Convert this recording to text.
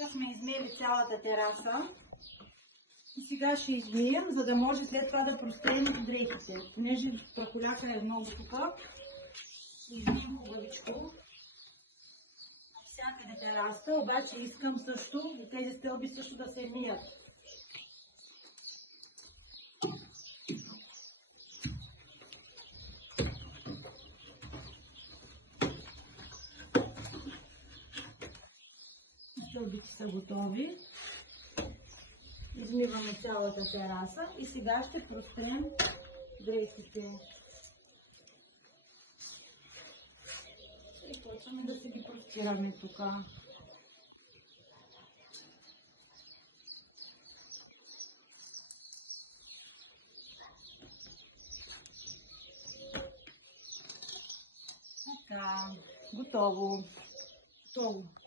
Тук сме измили цялата тераса. И сега ще измием, за да може след това да простреем дрехите. Понеже прахоляка е много тук, измием хубавичко. Навсякъде тераса, обаче искам също и тези стълби също да се мият. Стълбите са готови. Измиваме цялата тераса и сега ще прострем дрехите. И почваме да си ги простираме тук. Така, готово. Готово.